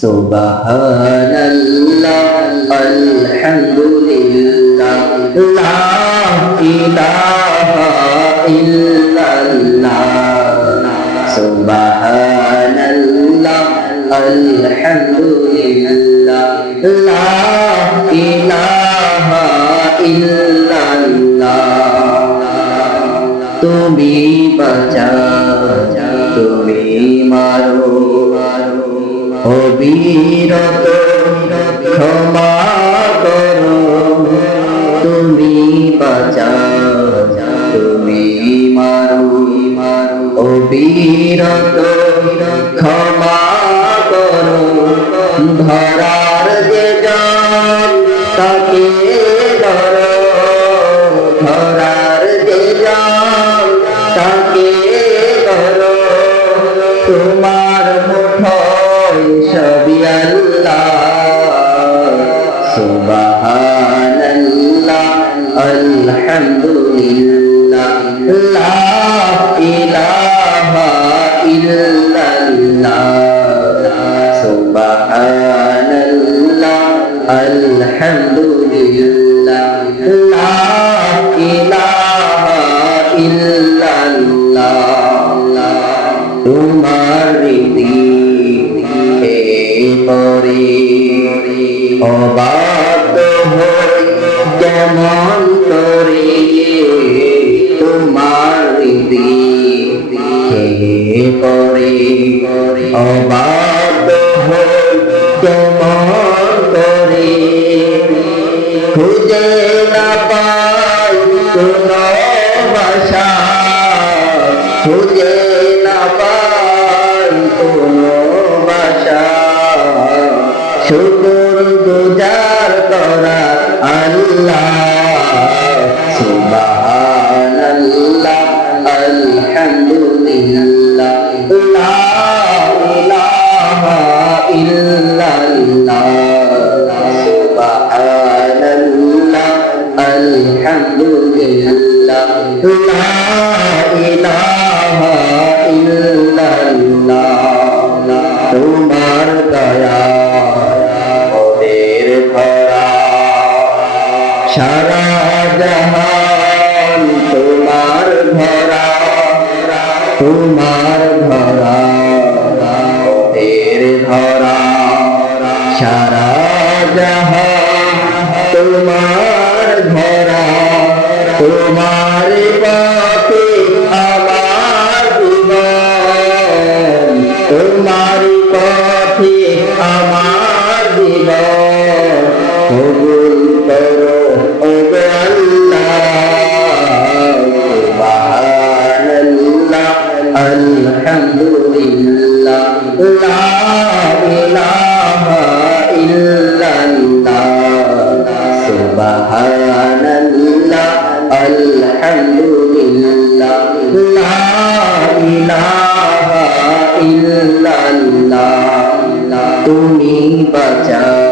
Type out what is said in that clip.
সুবহানাল্লাহ আলহামদুলিল্লাহ লা ইলাহা ইল্লাল্লাহ সুবহানাল্লাহ আলহামদুলিল্লাহ লা ইলাহা ইল্লাল্লাহ তুমি বাঁচাও তুমি মারো অবিরত ক্ষমা করো তুমি বাঁচাও তুমি মারো অবিরত ক্ষমা করো ধরার যে জন তাকে ধরো ধরার যে জন তাকে ধরো তোমার মুঠোয় সবই আল্লাহ সুবহানাল্লাহ আলহামদুলিল্লাহ লা ইলাহা ইল্লাল্লাহ সুবহানাল্লাহ আলহামদুলিল্লাহ লা ইলাহা ইল্লাল্লাহ তোমার রীতিতে পরে অবাধ্য হই কেমন করে তোমার রীতিতে পরে অবাধ্য হই কেমন করে খুঁজে না পাই কোনো ভাষা খুঁজে না পাই কোনো ভাষা শুকর গুজার করা আল্লাহ সুবহানাল্লাহ আলহামদুলিল্লাহ লা ইলাহা ইল্লাল্লাহ সুবহানাল্লাহ আলহামদুলিল্লাহ লা ইলাহা ইল্লাল্লাহ তোমার দয়া ওদের ভরা সারা জাহান তোমার ভরা তোমার ভরা ওদের ধরা সারা জাহান তোমার ভরা তোমার পথে আমার জীবন তোমার পথে আমার জীবন কবুল করো ওগো আল্লাহ সুবহানাল্লাহ আলহামদুলিল্লাহ লা ইলাহা ইল্লাল্লাহ সুবহানাল্লাহ আলহামদুলিল্লাহ লা ইলাহা ইল্লাল্লাহ তুমি বাঁচাও